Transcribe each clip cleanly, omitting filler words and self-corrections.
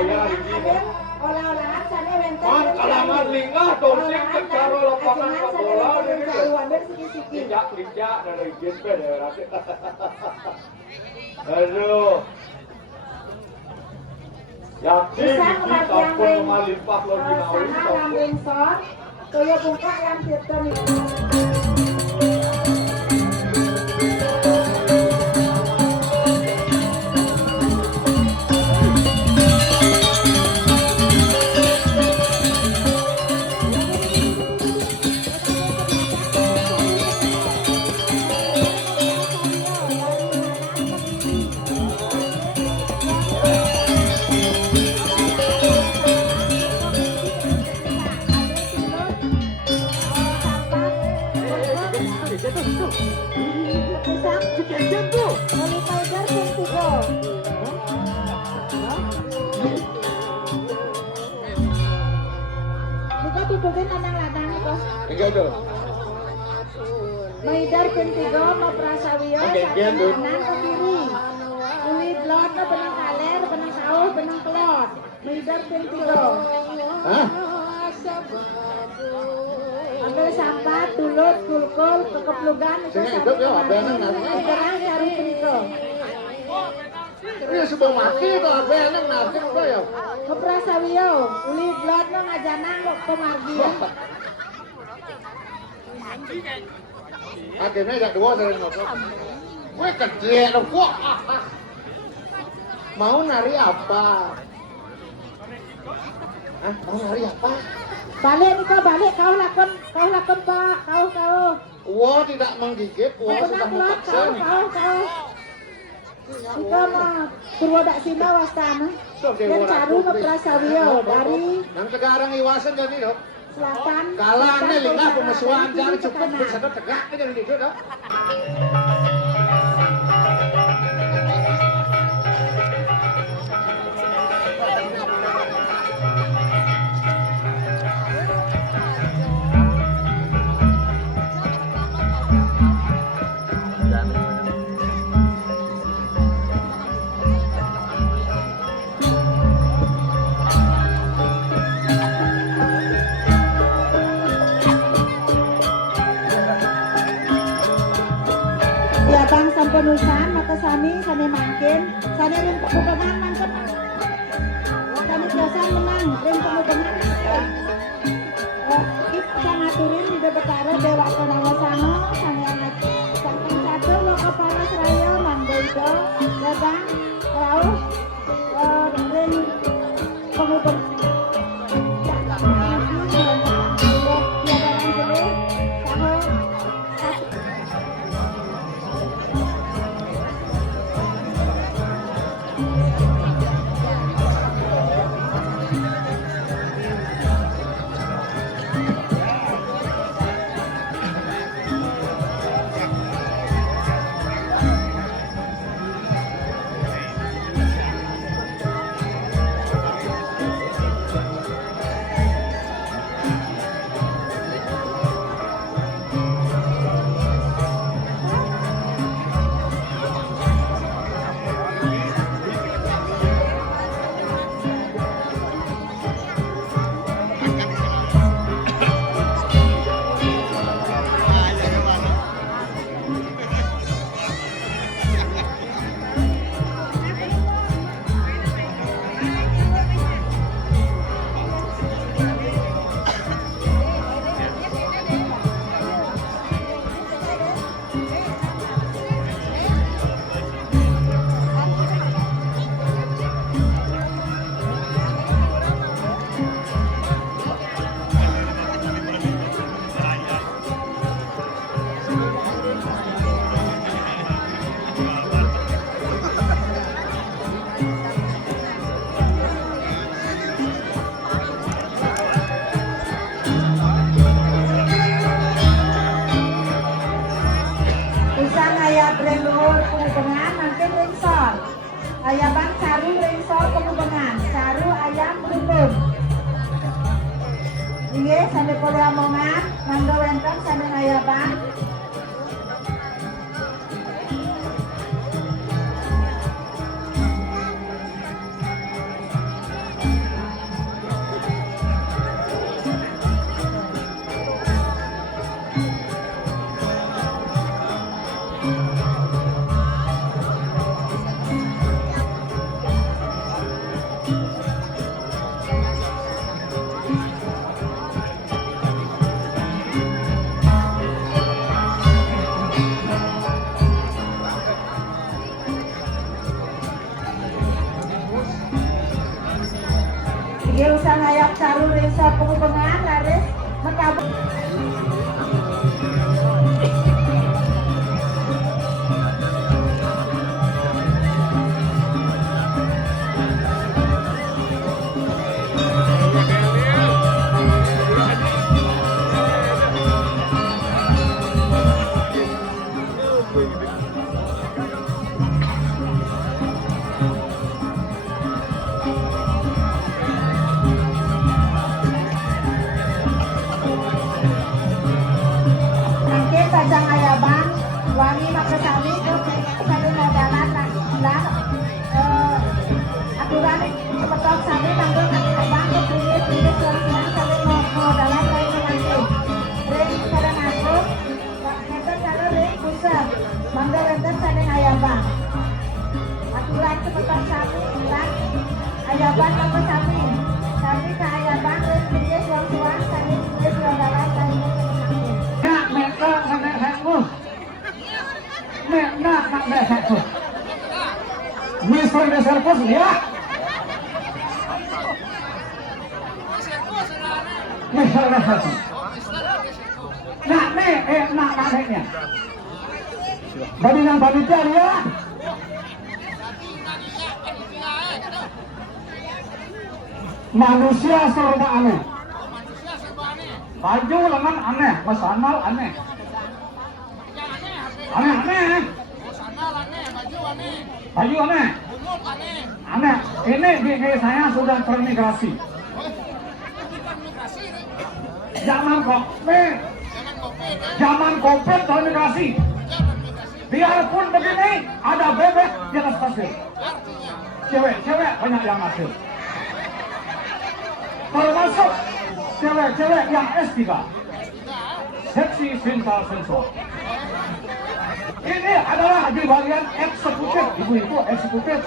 aya ini. Olah-olahan sana wenten. Man kalangan lingah dosing karo lapangan bola ini. Licak dari GP daerah. Aduh. Yakin iki sampun malimpah lo dinawi sampun. Kaya buka yang sirton itu. Maidar kentigo maprasawiyo kanan ke kiri. Kulit lot no benang kaler, benang saus, benang kelot. Maidar kentigo. Hah? Ambil sampah, tulut, kulkul, kekeplugan itu hidup ya, apa yang nanti? sekarang cari kentigo. Ini sudah mati kok, apa yang nanti kok ya? Maprasawiyo, kulit lot no ngajanang kok pemargian. Akhirnya ada dua dari ngotot. Gue gede dong, wah. Mau nari apa? Hah? Mau nari apa? Balik nih kau lakon pak, kau. Wah tidak menggigit, wah sudah memaksa. Kau. Kita mah Purwodak Sina Wastana. Dan Caru Maprasawiyo dari yang sekarang iwasan jadi dok. selatan. Kalahnya lingah pemesuan jangan cukup bisa tegak aja di situ dok. Ya bang sampenusan maka sami mangkin sami ring pemudangan mangken sami biasa menang ring pemudangan kita ngaturin di betara dewa konawa sana sami saking satu loka panas raya manggoido ya bang lalu ring pemudangan Ayam Caru Ringsor Kemubengan, Caru ayam Bubung. Iya, sampai boleh omongan, mangga wenten sampai ayaban. sudah servis dia. Nah, nih, bagi yang panitia dia. Manusia serba aneh. Baju lengan aneh, sandal aneh. Aneh. Baju aneh. Aneh. Ini gigi saya sudah termigrasi. Zaman COVID termigrasi. Biarpun begini, ada bebek di atas pasir. Cewek banyak yang masuk. Termasuk cewek yang S3. Seksi, sensual. Ini adalah di bagian eksekutif, ibu-ibu eksekutif.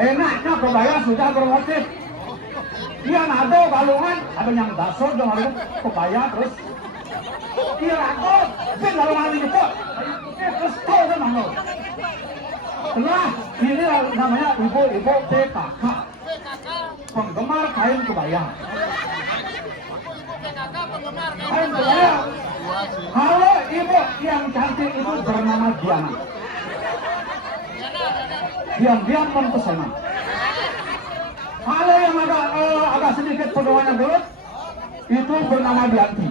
Enaknya kebaya sudah bermotif. Dia nado galungan, ada yang dasar dong ada kebaya terus. Dia ragot, dia galungan ini kok. Terus tahu kan nado. Setelah ini namanya ibu-ibu PKK. Penggemar kain kebaya. Kain kebaya. Kalau ibu yang cantik itu bernama Diana. Diam-diam mempesona. Kalau yang agak sedikit pegawainya gelap, itu bernama Dianti.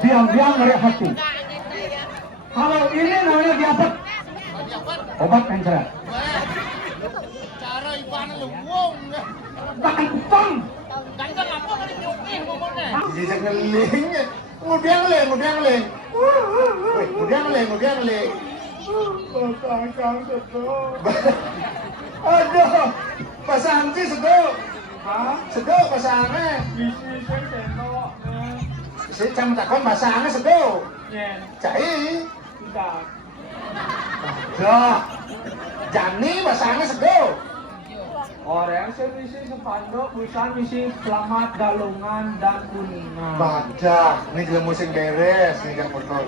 Diam-diam dari hati. Kalau ini namanya diapet. Obat pencerahan. Cara ibaratnya lu wong. Ganteng. Ganteng apa kan diukin ngomongnya. Bisa ngeling. Ngudiang ngeling. Aduh, pasangan sedok. Hah? Sedok pasangannya. Bisi sendok. Si cang takon pasangannya sedok. Nyen. Cai. Tidak. Aduh. Jani pasangannya sedok. Orang misi sepanduk, bukan misi selamat galungan dan kuningan. Badak, ini dia musim beres nih kan motor.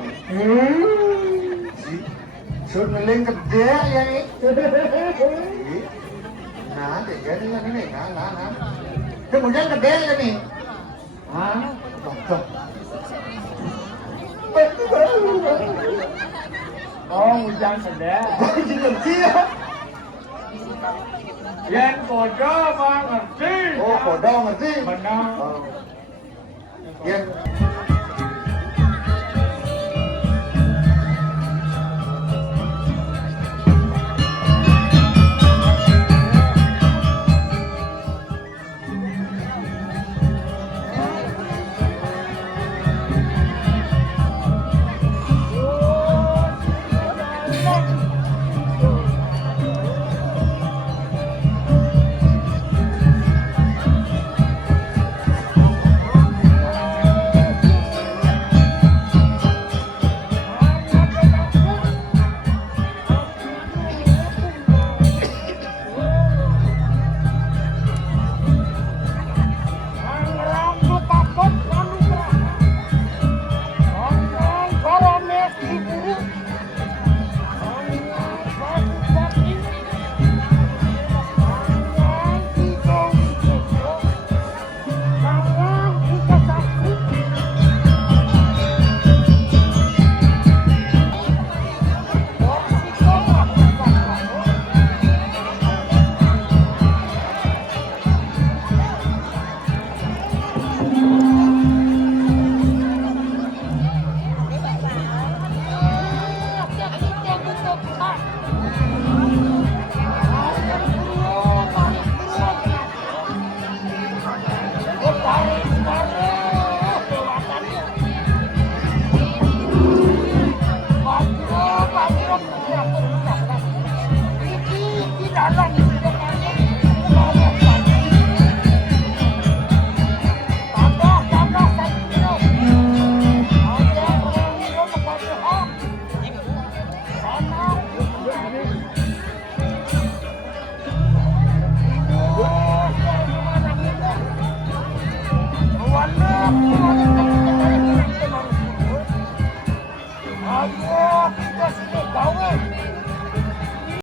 Sudah ngeling gede ya ini. Nah, jadi yang ini, nah. Kemudian gede ya nih. Hah? Badak. Oh, hujan sedang. Bagi ngerti ya. Yen kodo mah ngerti. Oh, kodok ngerti. Benar. Oh. Ya. Wala